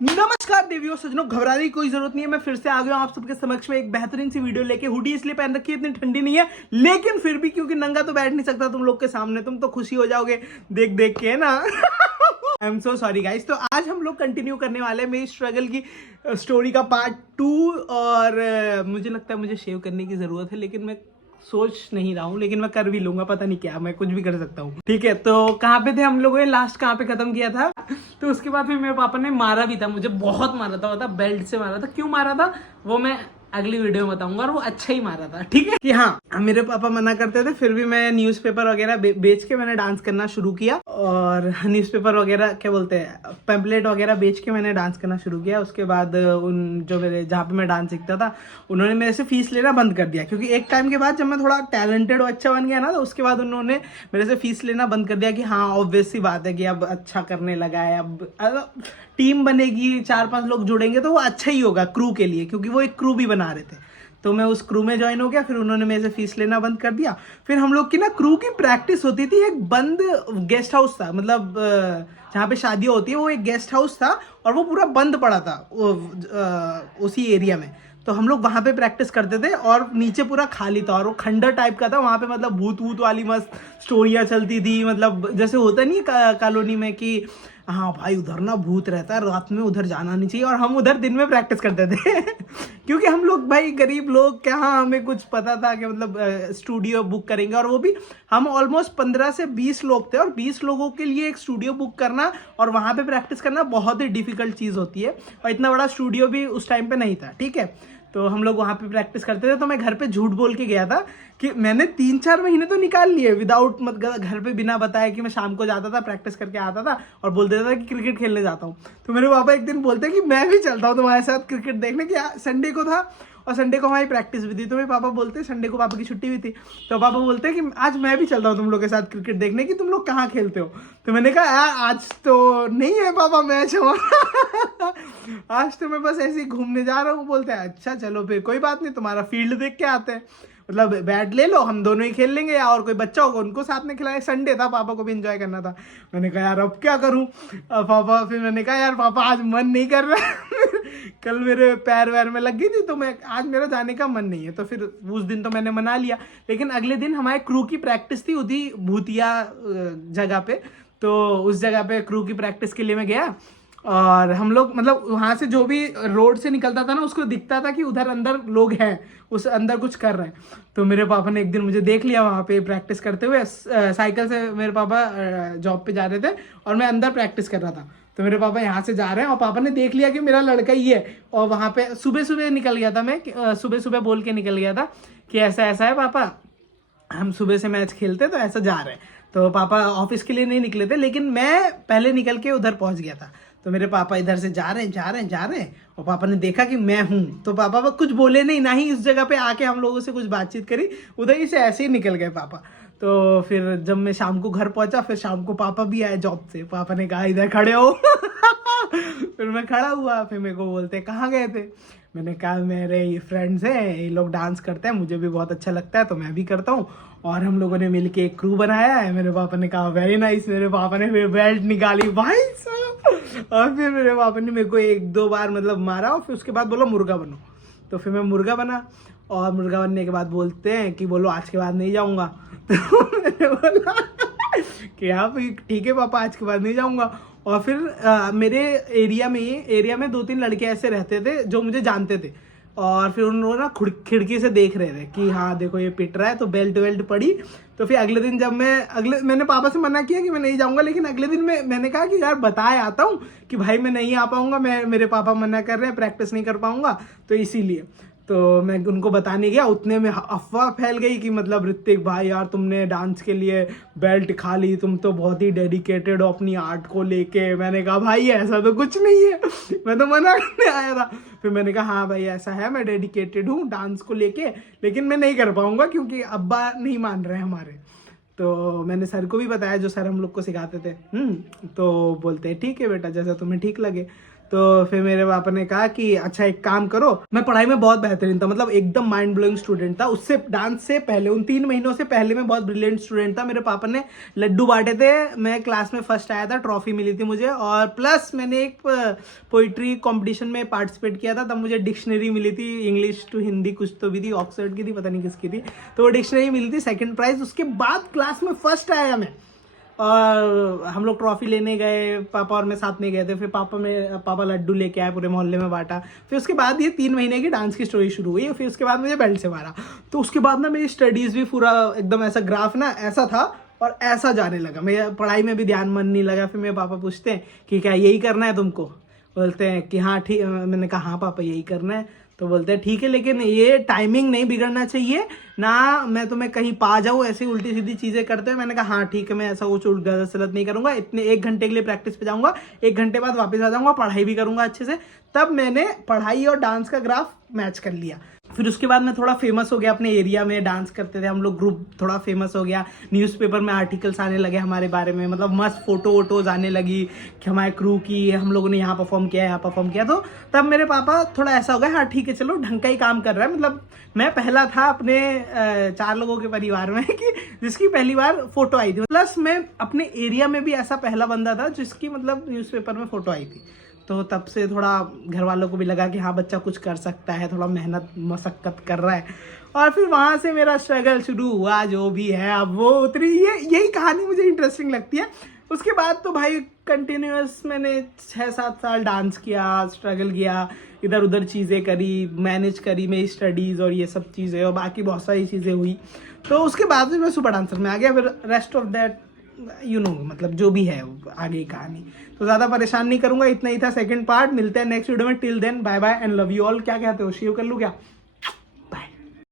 नमस्कार देवियों सज्जनों, घबराने की कोई जरूरत नहीं है। मैं फिर से आ गया हूं आप सबके समक्ष में एक बेहतरीन सी वीडियो लेके। हुडी इसलिए पहन रखी है, इतनी ठंडी नहीं है, लेकिन फिर भी क्योंकि नंगा तो बैठ नहीं सकता तुम लोग के सामने, तुम तो खुशी हो जाओगे देख देख के ना। I am so sorry guys. तो आज हम लोग कंटिन्यू करने वाले हैं मेरी स्ट्रगल की स्टोरी का पार्ट 2। और मुझे लगता है मुझे शेव करने की जरूरत है, लेकिन मैं सोच नहीं रहा हूँ, लेकिन मैं कर भी लूंगा। पता नहीं क्या, मैं कुछ भी कर सकता हूँ। ठीक है, तो कहाँ पे थे हम लोगों ने लास्ट, कहाँ पे खत्म किया था? तो उसके बाद फिर मेरे पापा ने मारा भी था मुझे, बहुत मारा था, पता बेल्ट से मारा था। क्यों मारा था वो मैं अगली वीडियो में बताऊंगा, और वो अच्छा ही मारा था। ठीक है कि हाँ, मेरे पापा मना करते थे, फिर भी मैं न्यूज़पेपर वगैरह बेच के मैंने डांस करना शुरू किया। और न्यूज़पेपर वगैरह क्या बोलते हैं, पैम्पलेट वगैरह बेच के मैंने डांस करना शुरू किया। उसके बाद उन जो मेरे जहाँ पे मैं डांस सीखता था, उन्होंने मेरे से फीस लेना बंद कर दिया। क्योंकि एक टाइम के बाद जब मैं थोड़ा टैलेंटेड और अच्छा बन गया ना, तो उसके बाद उन्होंने मेरे से फीस लेना बंद कर दिया कि हाँ ऑब्वियस सी बात है कि अब अच्छा करने लगा है, अब टीम बनेगी, 4-5 लोग जुड़ेंगे तो वो अच्छा ही होगा क्रू के लिए, क्योंकि वो एक क्रू भी बना रहे थे। तो मैं उस क्रू में ज्वाइन हो गया। फिर उन्होंने मेरे से फीस लेना बंद कर दिया। फिर हम लोग की ना क्रू की प्रैक्टिस होती थी, एक बंद गेस्ट हाउस था, मतलब जहाँ पे शादियाँ होती है वो एक गेस्ट हाउस था, और वो पूरा बंद पड़ा था उसी एरिया में। तो हम लोग वहाँ पे प्रैक्टिस करते थे, और नीचे पूरा खाली था, और वो खंडर टाइप का था। वहाँ पे मतलब भूत वूत वाली मस्त स्टोरियाँ चलती थी, मतलब जैसे होता नहीं कॉलोनी में कि हाँ भाई उधर ना भूत रहता है, रात में उधर जाना नहीं चाहिए। और हम उधर दिन में प्रैक्टिस करते थे। क्योंकि हम लोग भाई गरीब लोग, क्या हमें कुछ पता था कि मतलब स्टूडियो बुक करेंगे, और वो भी हम ऑलमोस्ट 15 से 20 लोग थे। और 20 लोगों के लिए एक स्टूडियो बुक करना और वहाँ पे प्रैक्टिस करना बहुत ही डिफिकल्ट चीज़ होती है। और इतना बड़ा स्टूडियो भी उस टाइम पे नहीं था। ठीक है, तो हम लोग वहाँ पे प्रैक्टिस करते थे। तो मैं घर पे झूठ बोल के गया था कि मैंने 3-4 महीने तो निकाल लिए विदाउट, मतलब घर पे बिना बताए, कि मैं शाम को जाता था, प्रैक्टिस करके आता था और बोल देता था कि क्रिकेट खेलने जाता हूँ। तो मेरे पापा एक दिन बोलते कि मैं भी चलता हूँ तुम्हारे साथ क्रिकेट देखने। कि संडे को था, और संडे को हमारी प्रैक्टिस भी थी। तो मेरे पापा बोलते, संडे को पापा की छुट्टी भी थी, तो पापा बोलते कि आज मैं भी चलता हूँ तुम लोग के साथ क्रिकेट देखने, कि तुम लोग कहाँ खेलते हो। तो मैंने कहा यार आज तो नहीं है पापा मैच हमारा। आज तो मैं बस ऐसे ही घूमने जा रहा हूँ। बोलते हैं अच्छा चलो फिर कोई बात नहीं, तुम्हारा फील्ड देख के आते हैं, मतलब बैट ले लो, हम दोनों ही खेल लेंगे, या और कोई बच्चा होगा उनको साथ में खिलाए। संडे था, पापा को भी एंजॉय करना था। मैंने कहा यार अब क्या करूं। पापा, फिर मैंने कहा यार पापा आज मन नहीं कर रहा। कल मेरे पैर वैर में लग गई थी, तो मैं आज मेरा जाने का मन नहीं है। तो फिर उस दिन तो मैंने मना लिया। लेकिन अगले दिन हमारे क्रू की प्रैक्टिस थी उसी भूतिया जगह पे। तो उस जगह पे क्रू की प्रैक्टिस के लिए मैं गया, और हम लोग मतलब वहाँ से जो भी रोड से निकलता था ना, उसको दिखता था कि उधर अंदर लोग हैं, उस अंदर कुछ कर रहे हैं। तो मेरे पापा ने एक दिन मुझे देख लिया वहाँ पे प्रैक्टिस करते हुए। साइकिल से मेरे पापा जॉब पे जा रहे थे, और मैं अंदर प्रैक्टिस कर रहा था। तो मेरे पापा यहाँ से जा रहे हैं, और पापा ने देख लिया कि मेरा लड़का ही है। और वहाँ पे सुबह सुबह निकल गया था मैं, सुबह सुबह बोल के निकल गया था कि ऐसा ऐसा है पापा, हम सुबह से मैच खेलते तो ऐसा जा रहे हैं। तो पापा ऑफिस के लिए नहीं निकले थे, लेकिन मैं पहले निकल के उधर पहुंच गया था। तो मेरे पापा इधर से जा रहे हैं जा रहे हैं जा रहे हैं, और पापा ने देखा कि मैं हूं, तो पापा कुछ बोले नहीं, ना ही इस जगह पे आके हम लोगों से कुछ बातचीत करी, उधर ही से ऐसे ही निकल गए पापा। तो फिर जब मैं शाम को घर पहुंचा, फिर शाम को पापा भी आए जॉब से। पापा ने कहा इधर खड़े हो। फिर मैं खड़ा हुआ, फिर मेरे को बोलते कहाँ गए थे। मैंने कहा मेरे ये फ्रेंड्स हैं, ये लोग डांस करते हैं, मुझे भी बहुत अच्छा लगता है तो मैं भी करता हूँ, और हम लोगों ने मिलके एक क्रू बनाया है। मेरे पापा ने कहा वेरी नाइस। मेरे पापा ने फिर बेल्ट निकाली भाई साहब, और फिर मेरे पापा ने मेरे को 1-2 बार मतलब मारा, और फिर उसके बाद बोला मुर्गा बनो। तो फिर मैं मुर्गा बना, और मुर्गा बनने के बाद बोलते हैं कि बोलो आज के बाद नहीं जाऊँगा। तो मैंने बोला कि हाँ ठीक है पापा, आज के बाद नहीं जाऊँगा। और फिर मेरे एरिया में 2-3 लड़के ऐसे रहते थे जो मुझे जानते थे, और फिर उन लोगों ना खिड़की से देख रहे थे कि हाँ देखो ये पिट रहा है, तो बेल्ट वेल्ट पड़ी। तो फिर अगले दिन जब मैंने पापा से मना किया कि मैं नहीं जाऊंगा, लेकिन अगले दिन मैंने कहा कि यार बताए आता हूँ कि भाई मैं नहीं आ पाऊंगा, मेरे पापा मना कर रहे हैं, प्रैक्टिस नहीं कर पाऊंगा, तो इसीलिए। तो मैं उनको बताने गया, उतने में अफवाह फैल गई कि मतलब ऋतिक भाई यार तुमने डांस के लिए बेल्ट खा ली, तुम तो बहुत ही डेडिकेटेड हो अपनी आर्ट को लेके। मैंने कहा भाई ऐसा तो कुछ नहीं है, मैं तो मना करने आया था। फिर मैंने कहा हाँ भाई ऐसा है, मैं डेडिकेटेड हूँ डांस को लेके, लेकिन मैं नहीं कर पाऊंगा क्योंकि अब्बा नहीं मान रहे हमारे। तो मैंने सर को भी बताया, जो सर हम लोग को सिखाते थे। तो बोलते हैं ठीक है बेटा, जैसा तुम्हें ठीक लगे। तो फिर मेरे पापा ने कहा कि अच्छा एक काम करो, मैं पढ़ाई में बहुत बेहतरीन था, मतलब एकदम माइंड ब्लोइंग स्टूडेंट था, उससे डांस से पहले उन 3 महीनों से पहले मैं बहुत ब्रिलियंट स्टूडेंट था। मेरे पापा ने लड्डू बांटे थे, मैं क्लास में फर्स्ट आया था, ट्रॉफी मिली थी मुझे, और प्लस मैंने एक पोइट्री कंपटीशन में पार्टिसिपेट किया था, तब मुझे डिक्शनरी मिली थी, इंग्लिश टू हिंदी कुछ तो भी थी, ऑक्सफोर्ड की थी, पता नहीं किसकी थी, तो वो डिक्शनरी मिली थी, सेकंड प्राइज। उसके बाद क्लास में फर्स्ट आया मैं, और हम लोग ट्रॉफी लेने गए, पापा और मैं साथ में गए थे। फिर पापा लड्डू लेके आए, पूरे मोहल्ले में बांटा। फिर उसके बाद ये 3 महीने की डांस की स्टोरी शुरू हुई। फिर उसके बाद मुझे बेल्ट से मारा, तो उसके बाद ना मेरी स्टडीज़ भी पूरा एकदम ऐसा ग्राफ ना ऐसा था और ऐसा जाने लगा, मेरा पढ़ाई में भी ध्यान मन नहीं लगा। फिर मेरे पापा पूछते हैं कि क्या यही करना है तुमको, बोलते हैं कि हाँ ठीक, मैंने कहा हाँ पापा यही करना है, तो बोलते हैं ठीक है, लेकिन ये टाइमिंग नहीं बिगड़ना चाहिए ना, मैं तुम्हें कहीं पा जाऊँ ऐसी उल्टी सीधी चीज़ें करते हुए। मैंने कहा हाँ ठीक है, मैं ऐसा कुछ गलत सलत नहीं करूँगा, इतने 1 घंटे के लिए प्रैक्टिस पे जाऊँगा, 1 घंटे बाद वापस आ जाऊँगा, पढ़ाई भी करूँगा अच्छे से। तब मैंने पढ़ाई और डांस का ग्राफ मैच कर लिया। फिर उसके बाद मैं थोड़ा फेमस हो गया अपने एरिया में, डांस करते थे हम लोग, ग्रुप थोड़ा फेमस हो गया, न्यूज़पेपर में आर्टिकल्स आने लगे हमारे बारे में, मतलब मस्त फोटो वोटोज आने लगी कि हमारे क्रू की, हम लोगों ने यहाँ परफॉर्म किया, यहाँ परफॉर्म किया। तो तब मेरे पापा थोड़ा ऐसा हो गया, हाँ ठीक है चलो ढंग का ही काम कर रहा है, मतलब मैं पहला था अपने 4 लोगों के परिवार में कि जिसकी पहली बार फोटो आई थी, प्लस मैं अपने एरिया में भी ऐसा पहला बंदा था जिसकी मतलब न्यूज़पेपर में फोटो आई थी। तो तब से थोड़ा घर वालों को भी लगा कि हाँ बच्चा कुछ कर सकता है, थोड़ा मेहनत मशक्क़त कर रहा है। और फिर वहाँ से मेरा स्ट्रगल शुरू हुआ, जो भी है अब वो उतरी, यही कहानी मुझे इंटरेस्टिंग लगती है। उसके बाद तो भाई कंटिन्यूअस मैंने 6-7 साल डांस किया, स्ट्रगल किया, इधर उधर चीज़ें करी, मैनेज करी मेरी स्टडीज़ और ये सब चीज़ें, और बाकी बहुत सारी चीज़ें हुई। तो उसके बाद मैं सुपर डांसर में आ गया। फिर रेस्ट ऑफ दैट मतलब जो भी है आगे की कहानी, तो ज़्यादा परेशान नहीं करूंगा, इतना ही था सेकंड पार्ट। मिलते हैं नेक्स्ट वीडियो में, till then bye bye and love you all. क्या कहते हो, शेव कर लूँ क्या?